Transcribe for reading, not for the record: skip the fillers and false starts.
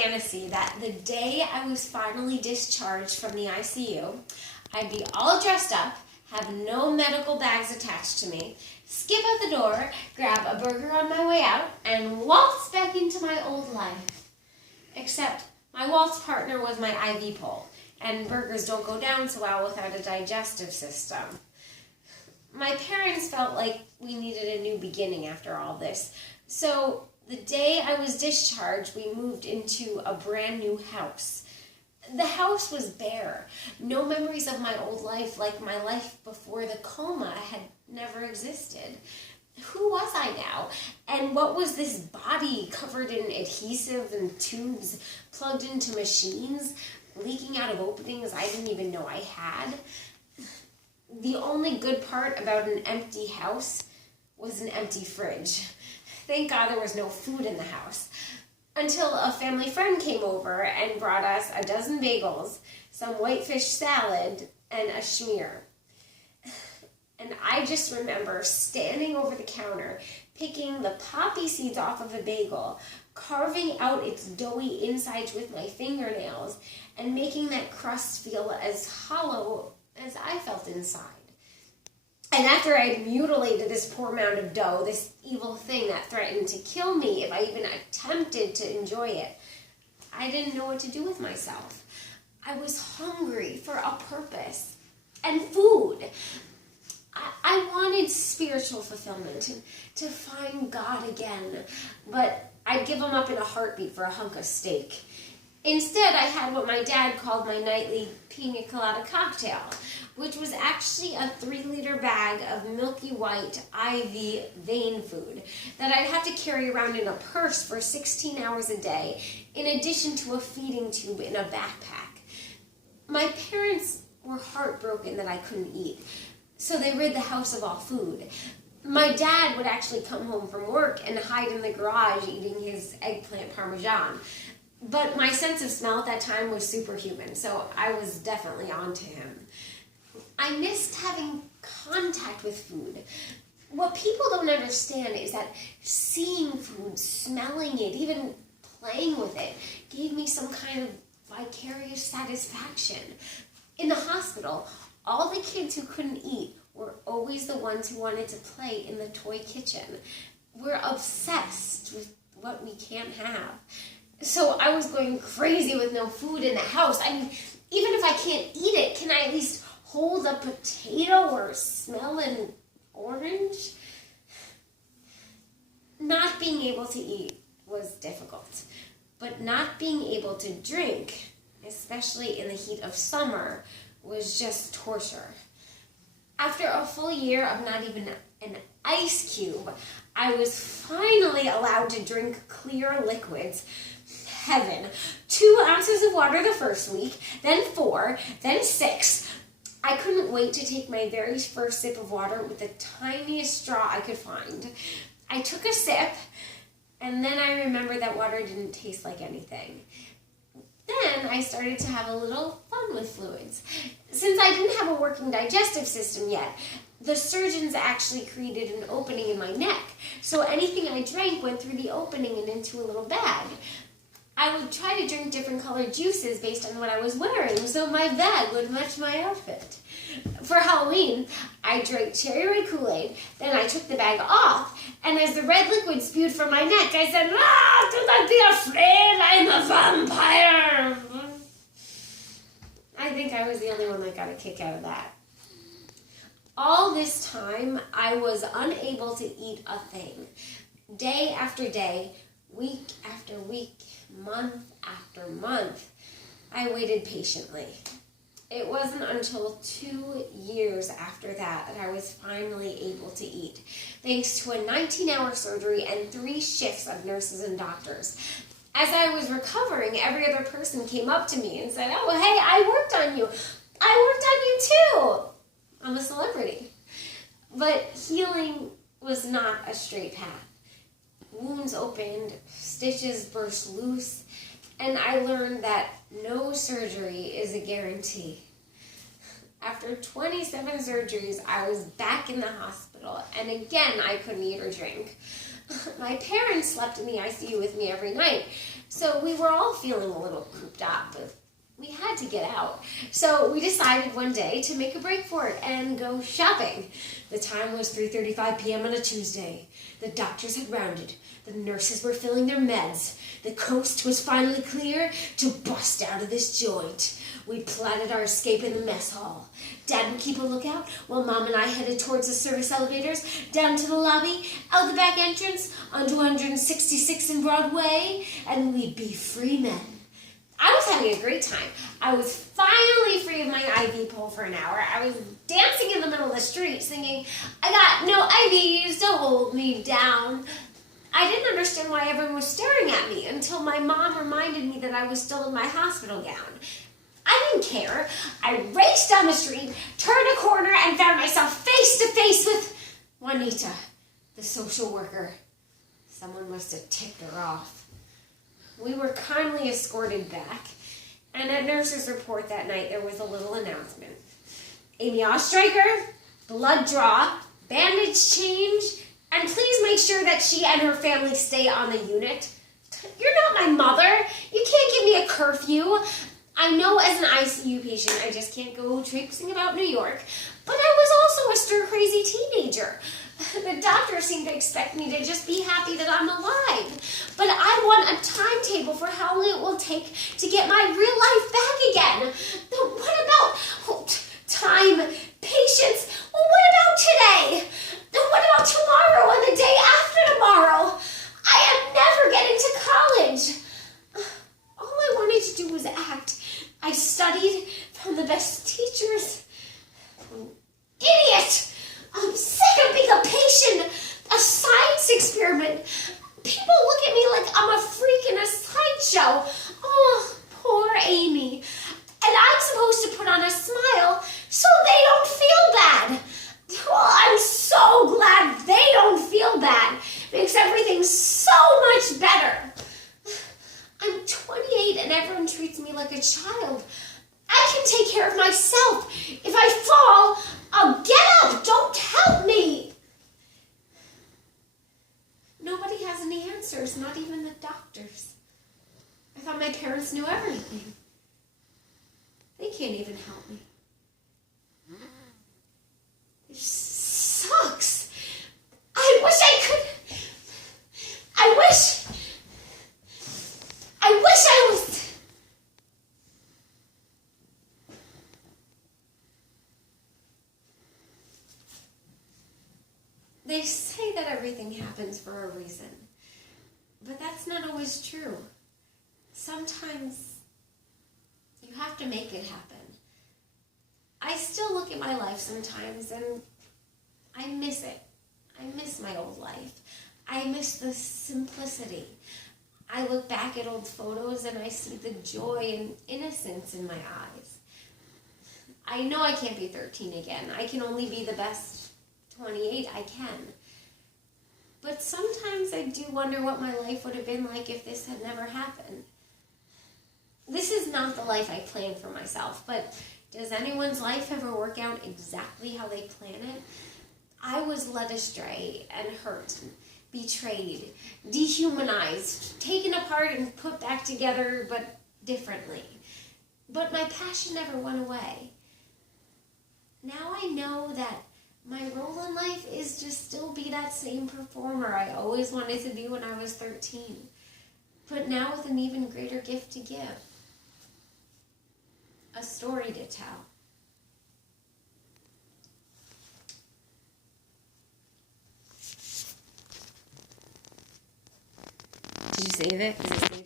fantasy that the day I was finally discharged from the ICU, I'd be all dressed up, have no medical bags attached to me, skip out the door, grab a burger on my way out, and waltz back into my old life. Except my waltz partner was my IV pole, and burgers don't go down so well without a digestive system. My parents felt like we needed a new beginning after all this, so the day I was discharged, we moved into a brand new house. The house was bare. No memories of my old life, like my life before the coma, had never existed. Who was I now? And what was this body covered in adhesive and tubes plugged into machines, leaking out of openings I didn't even know I had? The only good part about an empty house was an empty fridge. Thank God there was no food in the house. Until a family friend came over and brought us a dozen bagels, some whitefish salad, and a schmear. And I just remember standing over the counter, picking the poppy seeds off of a bagel, carving out its doughy insides with my fingernails, and making that crust feel as hollow as I felt inside. And after I had mutilated this poor mound of dough, this evil thing that threatened to kill me if I even attempted to enjoy it, I didn't know what to do with myself. I was hungry for a purpose and food. I wanted spiritual fulfillment, to find God again, but I'd give him up in a heartbeat for a hunk of steak. Instead, I had what my dad called my nightly pina colada cocktail, which was actually a 3-liter bag of milky white IV vein food that I'd have to carry around in a purse for 16 hours a day, in addition to a feeding tube in a backpack. My parents were heartbroken that I couldn't eat, so they rid the house of all food. My dad would actually come home from work and hide in the garage eating his eggplant parmesan. But my sense of smell at that time was superhuman, so I was definitely on to him. I missed having contact with food. What people don't understand is that seeing food, smelling it, even playing with it, gave me some kind of vicarious satisfaction. In the hospital, all the kids who couldn't eat were always the ones who wanted to play in the toy kitchen. We're obsessed with what we can't have. So I was going crazy with no food in the house. I mean, even if I can't eat it, can I at least hold a potato or smell an orange? Not being able to eat was difficult, but not being able to drink, especially in the heat of summer, was just torture. After a full year of not even an ice cube, I was finally allowed to drink clear liquids. Heaven. 2 ounces of water the first week, then 4, then 6. I couldn't wait to take my very first sip of water with the tiniest straw I could find. I took a sip, and then I remembered that water didn't taste like anything. Then I started to have a little fun with fluids. Since I didn't have a working digestive system yet, the surgeons actually created an opening in my neck, so anything I drank went through the opening and into a little bag. I would try to drink different colored juices based on what I was wearing, so my bag would match my outfit. For Halloween, I drank cherry red Kool-Aid, then I took the bag off, and as the red liquid spewed from my neck, I said, "Do not be afraid, I'm a vampire!" I think I was the only one that got a kick out of that. All this time, I was unable to eat a thing. Day after day, week after week, month after month, I waited patiently. It wasn't until 2 years after that I was finally able to eat, thanks to a 19-hour surgery and 3 shifts of nurses and doctors. As I was recovering, every other person came up to me and said, "Oh, hey, I worked on you. I worked on you too." I'm a celebrity. But healing was not a straight path. Wounds opened, stitches burst loose, and I learned that no surgery is a guarantee. After 27 surgeries, I was back in the hospital, and again I couldn't eat or drink. My parents slept in the ICU with me every night, so we were all feeling a little cooped up, but we had to get out. So we decided one day to make a break for it and go shopping. The time was 3:35 p.m. on a Tuesday. The doctors had rounded. The nurses were filling their meds. The coast was finally clear to bust out of this joint. We plotted our escape in the mess hall. Dad would keep a lookout while Mom and I headed towards the service elevators, down to the lobby, out the back entrance, onto 166 and Broadway, and we'd be free men. I was having a great time. I was finally free of my IV pole for an hour. I was dancing in the middle of the street singing, "I got no IVs to hold me down." I didn't understand why everyone was staring at me until my mom reminded me that I was still in my hospital gown. I didn't care. I raced down the street, turned a corner, and found myself face to face with Juanita, the social worker. Someone must have tipped her off. We were kindly escorted back, and at nurse's report that night there was a little announcement. Amy Oestreicher, blood draw, bandage change, and please make sure that she and her family stay on the unit. You're not my mother. You can't give me a curfew. I know as an ICU patient I just can't go traipsing about New York, but I was also a stir-crazy teenager. The doctor seemed to expect me to just be happy that I'm alive, but I want a timetable for how long it will take to get my real life back again. What about time, patience? Well, what about today? What about tomorrow and the day after tomorrow? I am never getting to college. All I wanted to do was act. I studied from the best teachers. Idiot! I'm sick of being a patient, a science experiment. People look at me like I'm a freak in a sideshow. Oh, poor Amy. And I'm supposed to put on a smile so they don't feel bad. Well, I'm so glad they don't feel bad. It makes everything so much better. I'm 28 and everyone treats me like a child. I can take care of myself. If I fall, I'll get up. Don't help me. Nobody has any answers, not even the doctors. I thought my parents knew everything. They can't even help me. This sucks. I wish I was... They say that everything happens for a reason, but that's not always true. Sometimes you have to make it happen. I still look at my life sometimes and I miss it. I miss my old life. I miss the simplicity. I look back at old photos and I see the joy and innocence in my eyes. I know I can't be 13 again. I can only be the best 28 I can. But sometimes I do wonder what my life would have been like if this had never happened. This is not the life I planned for myself, but does anyone's life ever work out exactly how they plan it? I was led astray and hurt, betrayed, dehumanized, taken apart and put back together, but differently. But my passion never went away. Now I know that my role in life is to still be that same performer I always wanted to be when I was 13, but now with an even greater gift to give. A story to tell. Did you save it?